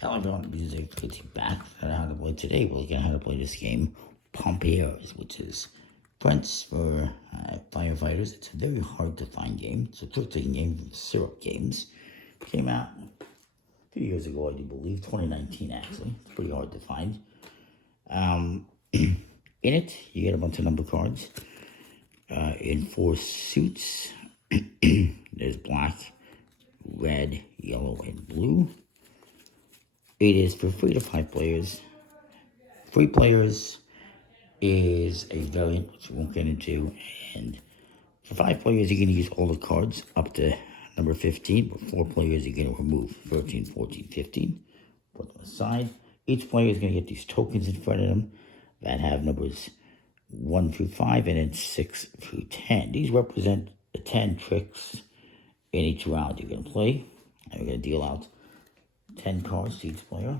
Hello everyone, this is Geek back on how to play. Today we're looking at how to play this game, Pompiers, which is French for firefighters. It's a very hard to find game. It's a trick-taking game from Syrup Games. Came out a few years ago, I do believe, 2019 actually. It's pretty hard to find. In it, you get a bunch of number cards in 4 suits. There's black, red, yellow, and blue. It is for 3 to 5 players. 3 players is a variant, which we won't get into. And for 5 players, you're going to use all the cards up to number 15. But 4 players, you're going to remove 13, 14, 15. Put them aside. Each player is going to get these tokens in front of them that have numbers 1 through 5 and then 6 through 10. These represent the 10 tricks in each round you're going to play. And we're going to deal out 10 cards to each player.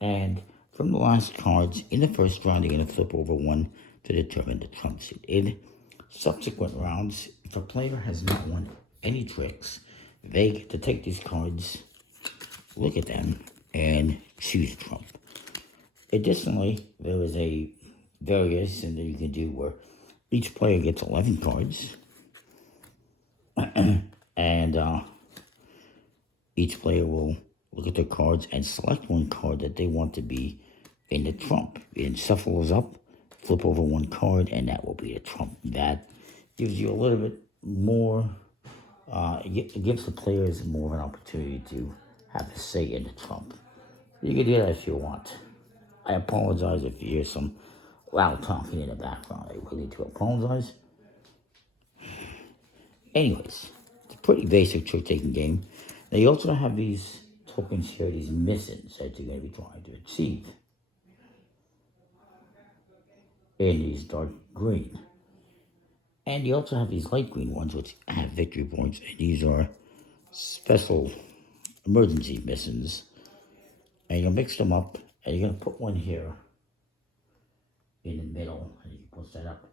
And from the last cards, in the first round, you're going to flip over 1 to determine the trump suit. In subsequent rounds, if a player has not won any tricks, they get to take these cards, look at them, and choose trump. Additionally, there is a variation that you can do where each player gets 11 cards, and each player will look at their cards and select one card that they want to be in the trump. And shuffle those up, flip over 1 card, and that will be the trump. That gives you a little bit more. It gives the players more of an opportunity to have a say in the trump. You can do that if you want. I apologize if you hear some loud talking in the background. I really do apologize. Anyways, it's a pretty basic trick-taking game. Now you also have these tokens here, these missions that you're going to be trying to achieve. And these dark green. And you also have these light green ones, which have victory points. And these are special emergency missions. And you'll mix them up. And you're going to put one here in the middle. And you can push that up.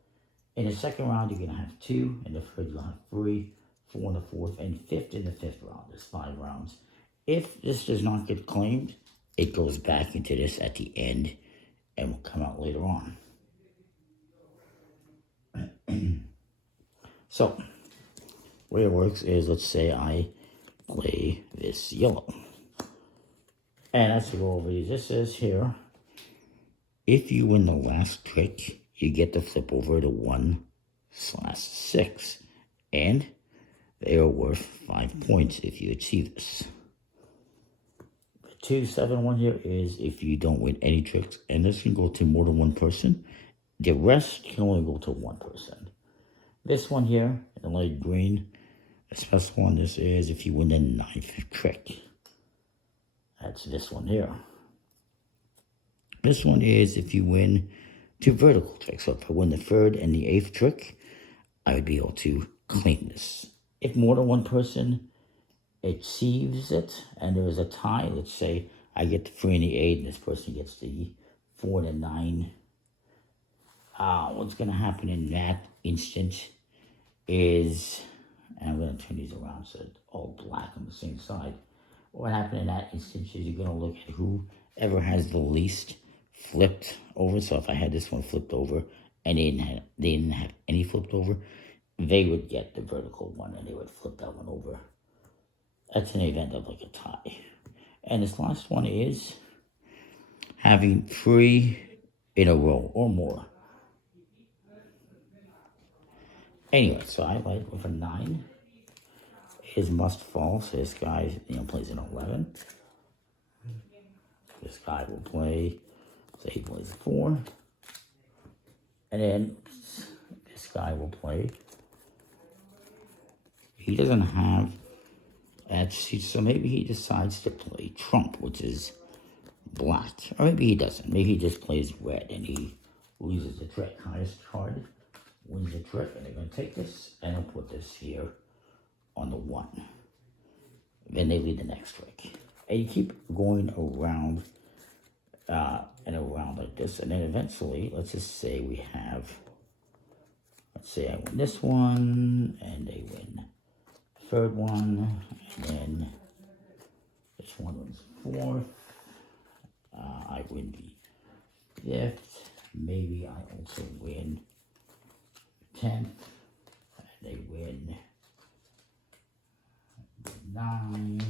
In the second round, you're going to have 2. In the third, you'll have 3, 4 in the fourth, and 5th in the 5th round. There's 5 rounds. If this does not get claimed, it goes back into this at the end and will come out later on. So, the way it works is, let's say I play this yellow. And as to go over these, this says here, if you win the last trick, you get to flip over to 1/6. And they are worth 5 points if you achieve this. The 2-7-1 here is if you don't win any tricks, and this can go to more than 1 person. The rest can only go to 1 person. This one here, in the light green, the special one, this is if you win the 9th trick. That's this one here. This one is if you win 2 vertical tricks. So if I win the 3rd and the 8th trick, I would be able to claim this. If more than 1 person achieves it, and there is a tie, let's say I get the 3 and the 8, and this person gets the 4 and the 9. What's going to happen in that instance is, and I'm going to turn these around so it's all black on the same side. What happened in that instance is you're going to look at whoever has the least flipped over. So if I had this one flipped over and they didn't have any flipped over, they would get the vertical one and they would flip that one over. That's an event of like a tie. And this last one is having 3 in a row or more. Anyway, so I like with a 9. His must fall, so this guy plays an 11. This guy will play, so he plays 4. And then this guy will play. He doesn't have that seat, so maybe he decides to play trump, which is black. Or maybe he doesn't. Maybe he just plays red and he loses the trick. Highest card wins the trick, and they're going to take this and I'll put this here on the 1. Then they lead the next trick. And you keep going around and around like this. And then eventually, let's just say we have, let's say I win this one, and they win the third one, and then this one wins fourth. I win the fifth. Maybe I also win 10th. They win 9,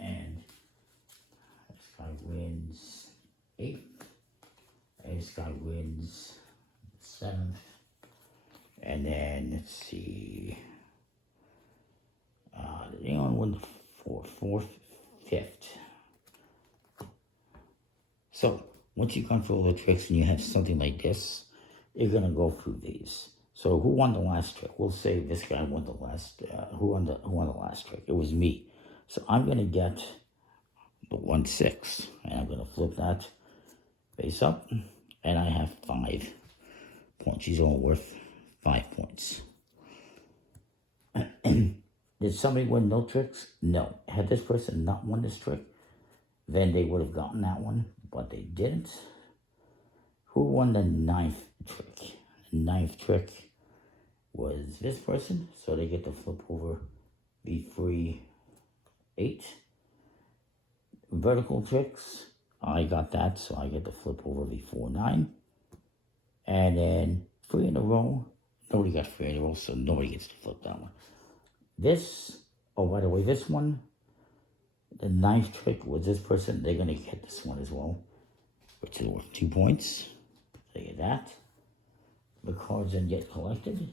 and this guy wins 8th, and this guy wins 7th, and then let's see, the other one won the 4th, 5th. So once you've gone through all the tricks and you have something like this, you're gonna go through these. So who won the last trick? We'll say this guy won the last. Who won the last trick? It was me. So I'm gonna get the 1-6, and I'm gonna flip that face up, and I have 5 points. These are all worth 5 points. Did somebody win no tricks? No. Had this person not won this trick, then they would have gotten that one, but they didn't. Who won the 9th trick? The 9th trick was this person, so they get to flip over the 3-8. Vertical tricks, I got that, so I get to flip over the 4-9. And then 3 in a row, nobody got 3 in a row, so nobody gets to flip that one. This, oh, by the way, this one, the 9th trick was this person. They're going to get this one as well, which is worth 2 points. They get that. The cards then get collected,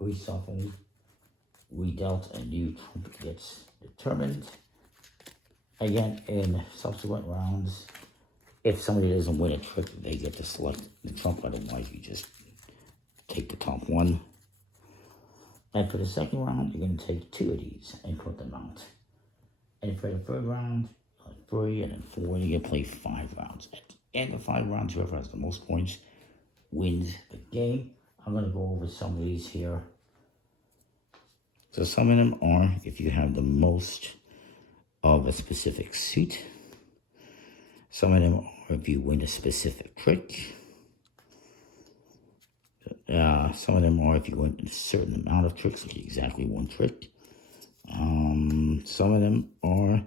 reshuffled, redealt, a new trump gets determined. Again, in subsequent rounds, if somebody doesn't win a trick, they get to select the trump. Otherwise, you just take the top one. And for the second round, you're going to take 2 of these and put them out. And for the third round, 3 and then 4, you can play 5 rounds. At the end of 5 rounds, whoever has the most points wins the game. I'm going to go over some of these here. So some of them are if you have the most of a specific suit. Some of them are if you win a specific trick. Some of them are if you win a certain amount of tricks, like exactly 1 trick. Some of them are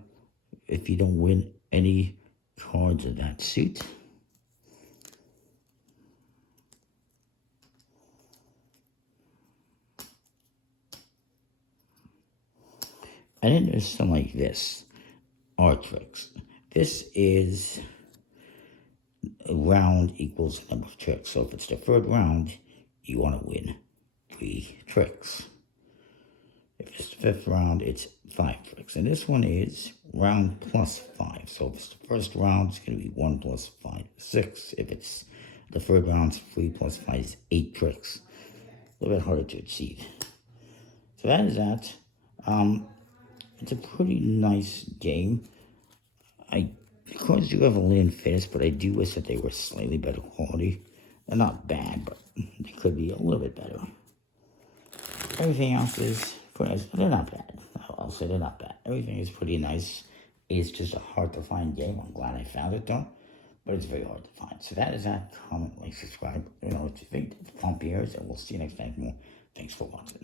if you don't win any cards of that suit. And then there's some like this, R tricks. This is a round equals number of tricks. So if it's the third round, you want to win 3 tricks. If it's the 5th round, it's 5 tricks. And this one is round plus 5. So if it's the first round, it's going to be 1 plus 5, 6. If it's the third round, it's 3 plus 5 is 8 tricks. A little bit harder to achieve. So that is that. It's a pretty nice game. The cards do have a lean finish, but I do wish that they were slightly better quality. They're not bad, but they could be a little bit better. Everything else is pretty nice. They're not bad. I'll say they're not bad. Everything is pretty nice. It's just a hard to find game. I'm glad I found it though, but it's very hard to find. So that is that. Comment, like, subscribe. You know what you think. Pompiers, and we'll see you next time. Thanks for watching.